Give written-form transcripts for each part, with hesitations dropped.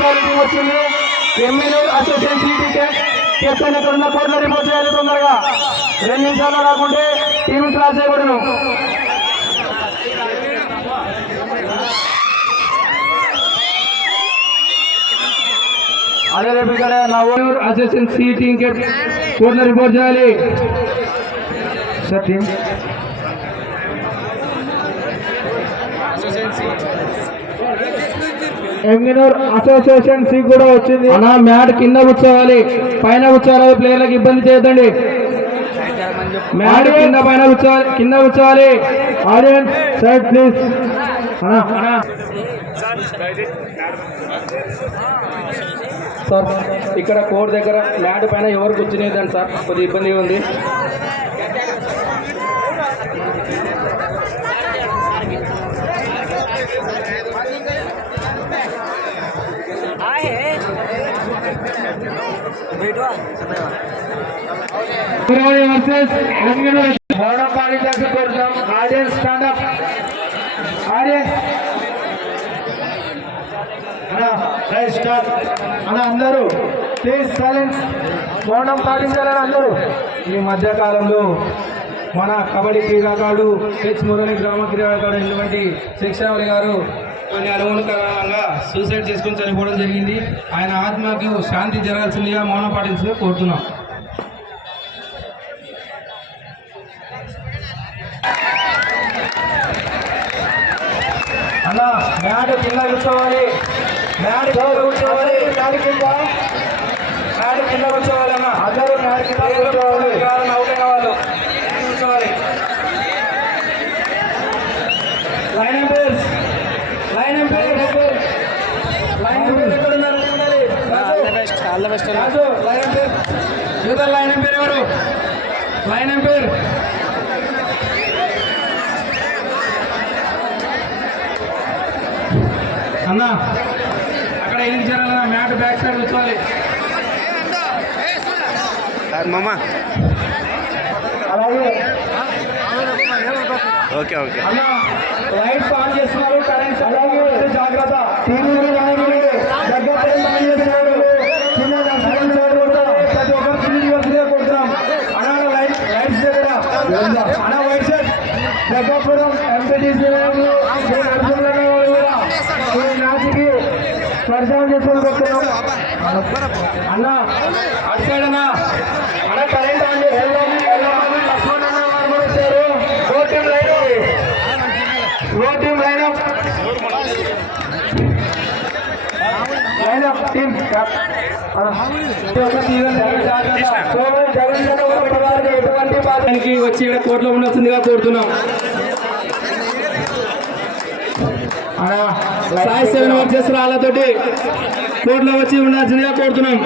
స్పెషాలిటీ వచ్చింది. ఎమ్మెల్యేలు association ticket captain ఎక్కడ ఉన్న కోర్టులో రిపోర్ట్ చేయాలి తొందరగా. 2 నిమిషాల్లో రాకుంటే టీం క్లాస్ చేయకూడదు. అదే రేపు ఇక్కడ నవూర్ అసోసియేషన్ సి టీం కోర్టులో రిపోర్ట్ చేయాలి సార్. టీం ఎంగినూర్ అసోసియేషన్ సి కూడా వచ్చింది అన్న. మ్యాట్ కింద కూర్చోవాలి, పైన కూర్చోవాలి. ప్లేయర్లకు ఇబ్బంది చేయొద్దండి. మ్యాట్ కింద పైన కూర్చోవాలి, కింద కూర్చోవాలి. Audience side please. సార్ ఇక్కడ కోర్టు దగ్గర మ్యాట్ పైన ఎవరు కూర్చునేదండి సార్, కొద్దిగా ఇబ్బందిగా ఉంది. Audience stand up. ఆడియన్స్ అలా అందరూ ప్లీజ్ సైలెన్స్, మౌనం పాటించాలని అందరూ. ఈ మధ్యకాలంలో మన కబడ్డీ క్రీడాకారుడు హెచ్ మురళి గ్రామ క్రీడాకారుడు అయినటువంటి శిక్షావళి గారు కొన్ని అనుగుణంగా సూసైడ్ చేసుకుని చనిపోవడం జరిగింది. ఆయన ఆత్మకు శాంతి జరగాల్సిందిగా మౌనం పాటించాలని కోరుతున్నాం. అన్న మ్యాట్ కింద కూర్చోవాలి, మ్యాట్ కింద కూర్చోవాలి, మ్యాట్ కింద కూర్చోవాలి అన్న. అందరూ మ్యాట్ కింద కూర్చోవాలి. అవుట్ కావాలి, కూర్చోవాలి. లైన్ ఎంపైర్స్, లైన్ ఎంపైర్ ఎక్కడున్నారు? రాజు లైన్ ఎంపైర్, యువత లైన్ ఎంపైర్ ఎవరు? లైన్ ఎంపైర్ అన్న అక్కడ ఎందుకు చేరాలన్నా? మ్యాట్ బ్యాక్ సైడ్ కూర్చోవాలి. అలాగే ఓకే ఓకే అన్న లైట్స్ ఆన్ చేస్తున్నారు, కరెంట్ అలాగే జాగ్రత్త. టీవీ ప్రతి ఒక్కరు టీవీ వస్తుందే కొడుతున్నాం అన్న. లైట్స్ దగ్గర అన్న వైట్ షర్ట్ జగ్గాపురం ఎంపీటీసీ మ్యాచ్కి పరిచయం చేసుకొని కొడుతున్నాం అన్న. అటు సైడ్ అన్న అన్న కరెంట్ ఆన్ చేస్తారు. లక్ష్మణ్ అన్న వారు కూడా వచ్చారు. Go team line up, go team line up, line up team. వచ్చి ఇక్కడ కోర్టులో ఉండాల్సిందిగా కోరుతున్నాం. సాయి 7 వర్సెస్ రాళ్ళతోటి కోర్టులో వచ్చి ఉండాల్సిందిగా కోరుతున్నాం.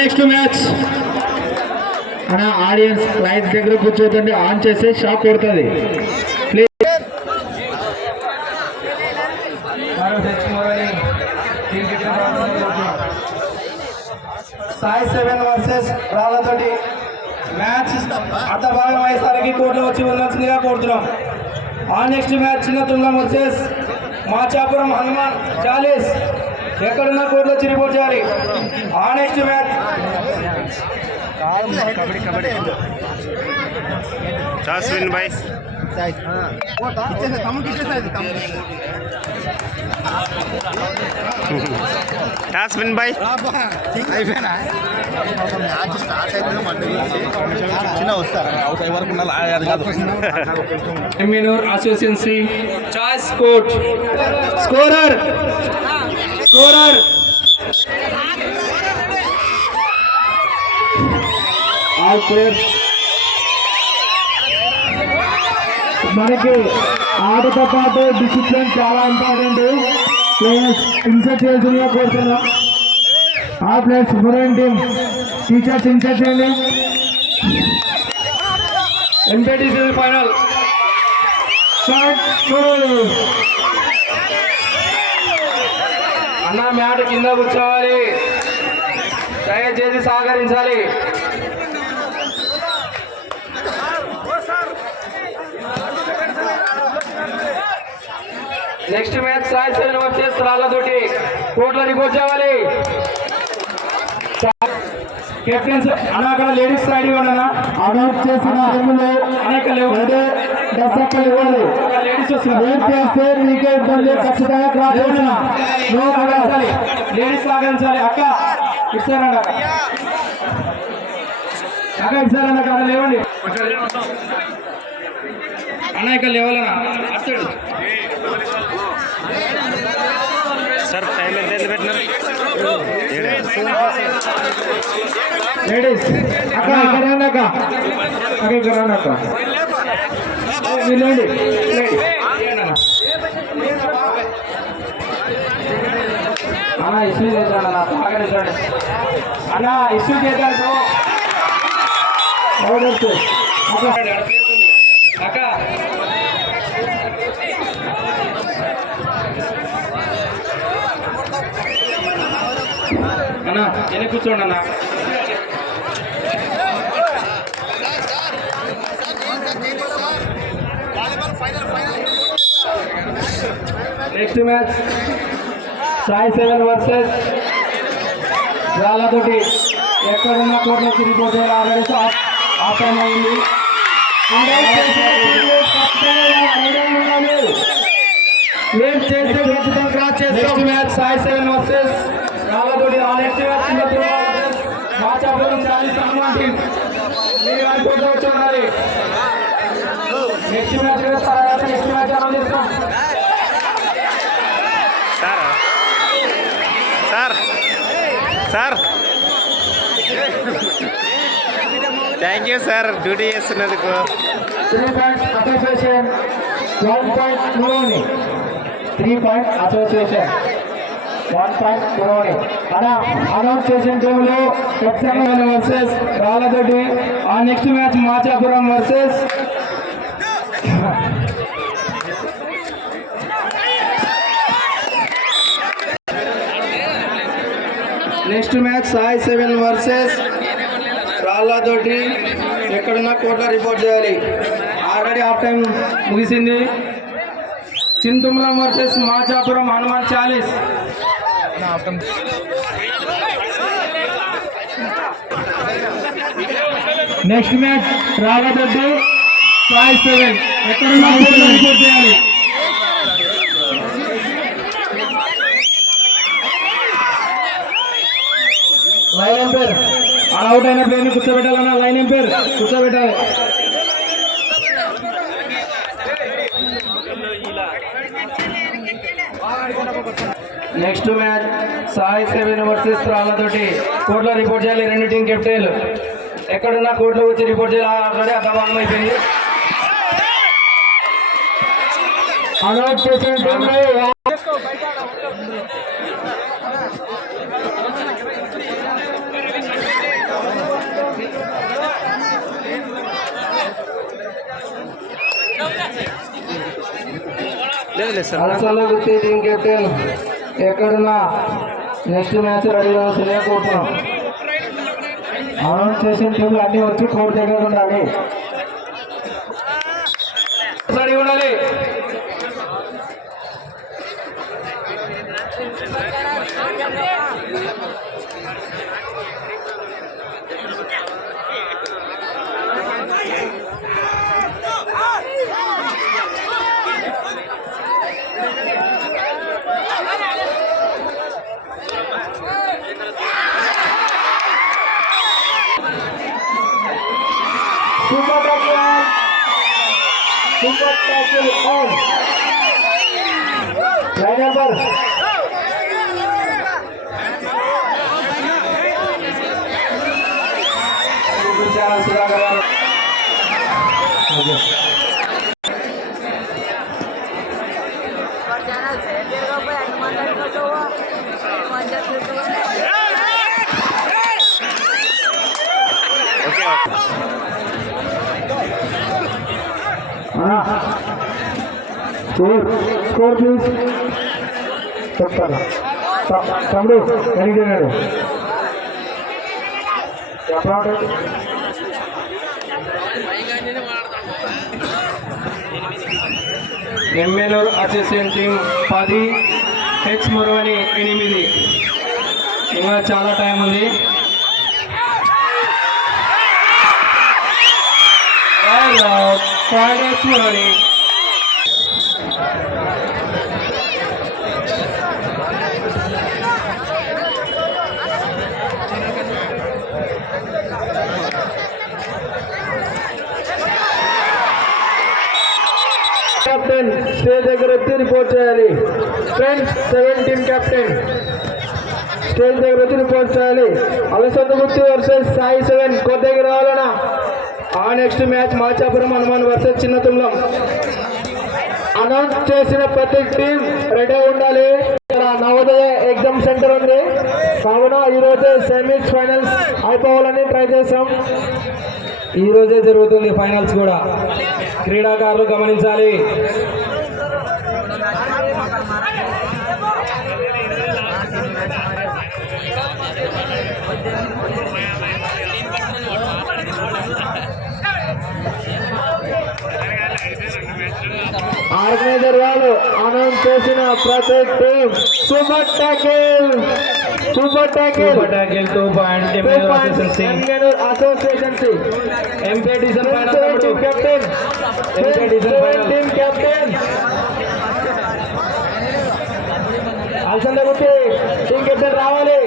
నెక్స్ట్ మ్యాచ్ అన్న ఆడియన్స్ లైట్ దగ్గర కూర్చోదండి, ఆన్ చేస్తే షాక్ కొడుతుంది ప్లీజ్. సాయి 7 వర్సెస్ రాళ్ళతోటి మ్యాచ్ అర్ధ భాగం అయ్యేసరికి కోర్టులో వచ్చి ఉండాల్సిందిగా కోరుతున్నాం. Next match Chinna Tungam versus Machapuram Hanuman చాలీస్. ఎక్కడున్నా కోర్టులో వచ్చి రిపోర్ట్ చేయాలి. Next match toss win by toss win by అయిపోయినా ఎమ్మెనూర్ association choice court. Scorer scorer all players. మనకి ఆటతో పాటు డిసిప్లిన్ చాలా ఇంపార్టెంట్. ప్లేయర్స్ ఇన్సర్ట్ చేయాల్సిందిగా కోరుతున్నాం. ఆ players foreign team teachers insert చేయండి. ఎంపీటీసీ ఫైనల్ అన్న. మ్యాట్ కింద కూర్చోవాలి, దయచేసి సహకరించాలి. Next match Sai seven versus రాళ్ళతోటి కోట్ల రిపోర్ట్ చేయాలి. కెప్టెన్స్ అన్న అక్కడ లేడీస్ రెడీ ఉండనా అనౌన్స్ చేసిన అనేక లేవు లేడీస్ చేస్తే మీకే ఇబ్బంది ఖచ్చితంగా క్రాస్ చేసిన లేడీస్ లాగించాలి. అక్క ఇస్తారండి అక్క ఇస్తారండి అక్కడ లేవండి అన్న ఇక్కడ లేవాలన్నా అట్టాడు సార్ టైం ఎంత పెట్టినారు? లేడీస్ అక్క ఇక్కడ రండి అక్క అక్క ఇక్కడ రండి అక్క లేండి అన్న ఇష్యూ చేద్దాం అన్న బాగా చూడండి అన్న ఇష్యూ చేద్దాం అక్క అన్న ఎన్ని కూర్చోండి అన్న next match Sai seven versus వాళ్ళతోటి ఎక్కడున్న కోట్ల తిరిగిపోతే ఆల్రెడీ ఆ టైం అయింది. లేట్ చేస్తే ఖచ్చితంగా క్రాస్ చేస్తాం. Next match Sai seven versus వాళ్ళతోటి ఆ నెక్స్ట్ మ్యాచ్ మాచాపురం చాలీస్ హనుమాన్ టీం మీరు అనుకుంటూ వచ్చి ఉండాలి. నెక్స్ట్ మ్యాచ్ తర్వాత నెక్స్ట్ మ్యాచ్ అనౌన్స్ చేస్తాం. Sir sir thank you sir duty చేస్తున్నందుకు. 3 పాయింట్ అసోసియేషన్ 1 పాయింట్ పురోని 3 పాయింట్ అసోసియేషన్ 1 పాయింట్ పురోని అలా అనౌన్స్ చేసిన టైంలో ఖచ్చితంగా వర్సెస్ రాళ్ళతోటి ఆ next match Machapuram versus next match Sai seven versus రాళ్ళతోటి ఎక్కడున్నా కోట్ల రిపోర్ట్ చేయాలి. ఆల్రెడీ హాఫ్ టైం ముగిసింది. చింతుమలం వర్సెస్ మాచాపురం హనుమాన్ చాలీస్ నెక్స్ట్ మ్యాచ్ రాళ్ళతోటి సాయి సెవెన్ ఎక్కడున్నా కోట్ల రిపోర్ట్ చేయాలి. లైన్ ఎంపైర్ అవుట్ అయిన ప్లేయర్ని కూర్చోబెట్టాలన్నా లైన్ ఎంపైర్ కూర్చోబెట్టాలి. Next match Sai seven versus రాళ్ళతోటి కోర్టులో రిపోర్ట్ చేయాలి. 2 టీం కెప్టెన్లు ఎక్కడున్నా కోర్టులో వచ్చి రిపోర్ట్ చేయాలి. ఆల్రెడీ అర్థభాగం అయిపోయింది. అనౌన్స్ చేసిన టీంలో లేదు సార్ అలసలో గుర్తి టీం కెప్టెన్ ఎక్కడున్నా నెక్స్ట్ మ్యాచ్ రెడీగా తెలియకపోతున్నాం. అనౌన్స్ చేసిన టీంలు అన్నీ వచ్చి కోర్టు దగ్గర ఉండాలి. రెడీ ఉండాలి. Super tackle on. Line number. Score please. తమ్ముడు వెనక్కి చెప్పాడు. ఎమ్మెల్యూరు అసోసియేషన్ టీం 10, హెచ్ మురవని 8. ఇంకా చాలా టైం ఉంది. హెచ్ మురవని కెప్టెన్ స్టేజ్ దగ్గర వచ్చి రిపోర్ట్ చేయాలి. ఫ్రెండ్స్ 17 కెప్టెన్ స్టేజ్ దగ్గర వచ్చి రిపోర్ట్ చేయాలి. అలసంద గుర్తి వర్సెస్ సాయి 7 కొత్త దగ్గర రావాలన్నా. ఆ నెక్స్ట్ మ్యాచ్ మాచాపురం హనుమాన్ వర్సెస్ చిన్న తుమ్లం. అనౌన్స్ చేసిన ప్రతి టీం రెడీ ఉండాలి. ఇక్కడ నవోదయ ఎగ్జామ్ సెంటర్ ఉంది కావున ఈరోజే సెమీస్ ఫైనల్స్ అయిపోవాలని ట్రై చేస్తాం. ఈ రోజే జరుగుతుంది ఫైనల్స్ కూడా, క్రీడాకారులు గమనించాలి. ఆర్గనైజర్ వాళ్ళు అనౌన్స్ చేసిన ప్రతి team super tackle 2 point association ఎంపీటీసన్ కెప్టెన్ టీం కెప్టెన్ అల్సంద గుట్టి టీం కెప్టెన్ రావాలి.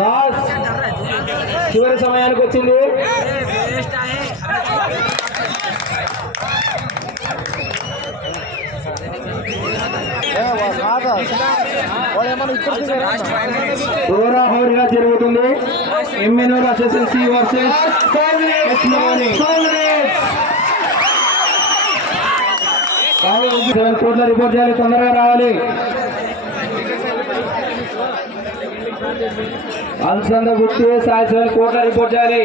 లాస్ట్ చివరి సమయానికి వచ్చింది. హోరాహోరీగా జరుగుతుంది. ఎమ్మెల్యేలు అసోసియేషన్ వర్సెస్ 7 కోట్ల రిపోర్ట్ చేయాలి, తొందరగా రావాలి. అల్సంద గుర్తు సాయి 7 కోట్ల రిపోర్ట్ చేయాలి.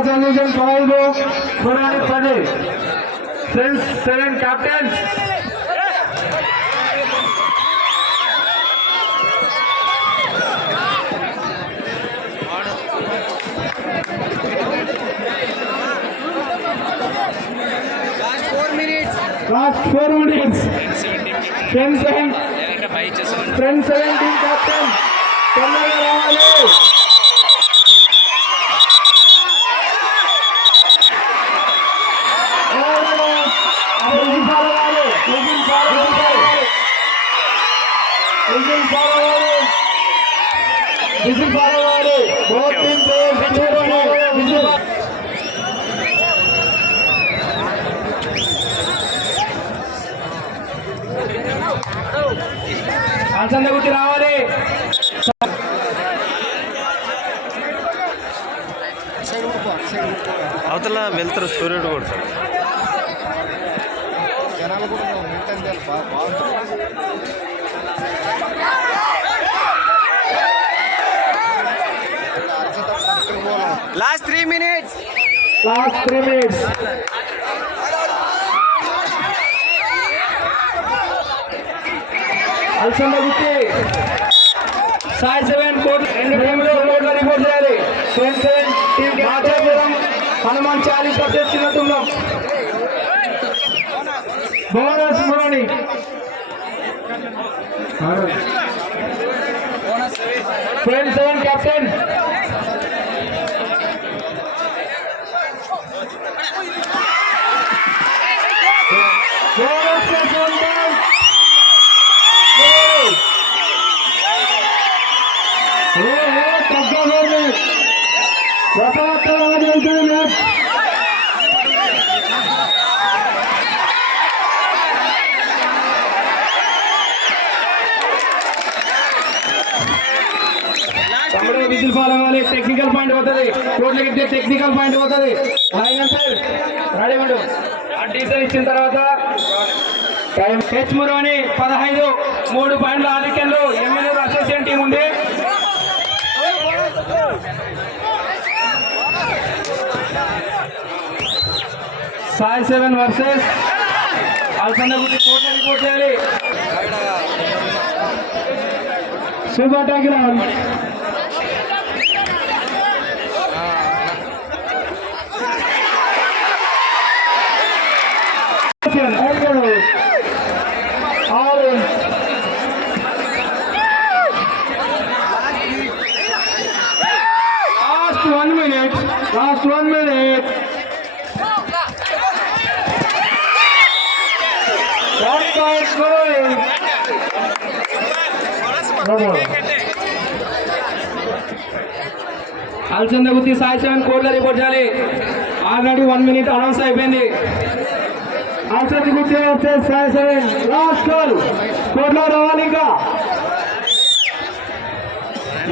అసోసియేషన్ 5 పురాణి 10 ఫ్రెండ్స్ 7 captains. Last 4 minutes friends 7 team captain తొందరగా రావాలి. అల్సంద గుర్తి రావాలి. అవతల వెళ్తారు సూర్యుడు కూడా. లాస్ట్ 3 minutes. అల్సంద గుర్తి సాయి 7 కోట్ల రిపోర్ట్ చేయాలి. 7 టీం Machapuram Hanuman 40% Chinna Tumlam. Bonus Murali friends 7 captain. Whistle follow అవ్వాలి. టెక్నికల్ పాయింట్ పోతుంది, కోట్లకి టెక్నికల్ పాయింట్ పోతుంది. రెడీ ఉండు. ఆ డీజల్ ఇచ్చిన తర్వాత హెచ్ మురవని 15 3 పాయింట్ల ఆధిక్యంలో ఎమ్మెల్యేలు అసోసియేషన్ టీం ఉంది. సాయి 7 వర్సెస్ అల్సంద గుర్తి కోట్ల రిపోర్ట్ చేయాలి. Super tackle Last 1 minute. One point scoring. అల్చంద గుత్తి సాయి 7 కోర్టులో రిపోర్ట్ చేయాలి. ఆల్రెడీ 1 minute అనౌన్స్ అయిపోయింది. అల్చంద గుత్తి వర్సెస్ సాయి 7 లాస్ట్ కాల్ కోర్టులో రావాలి. ఇంకా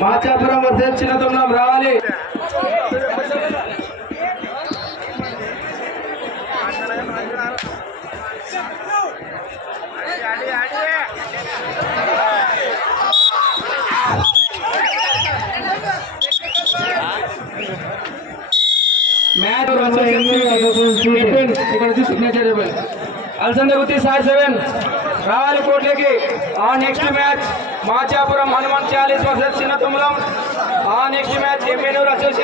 మాచాపురం వర్సెస్ చిన్నతమ్ములం రావాలి. మ్యాచ్ ఇక్కడ సిగ్నేచర్ అల్సంద గుత్తి సాయి 7 రావాలి కోట్లకి. ఆ నెక్స్ట్ మ్యాచ్ మాచాపురం హనుమాన్ 40 వర్సెస్ చిన్నతమ్ములం. ఆ నెక్స్ట్ మ్యాచ్ ఎంఎనూర్ అసోసియేషన్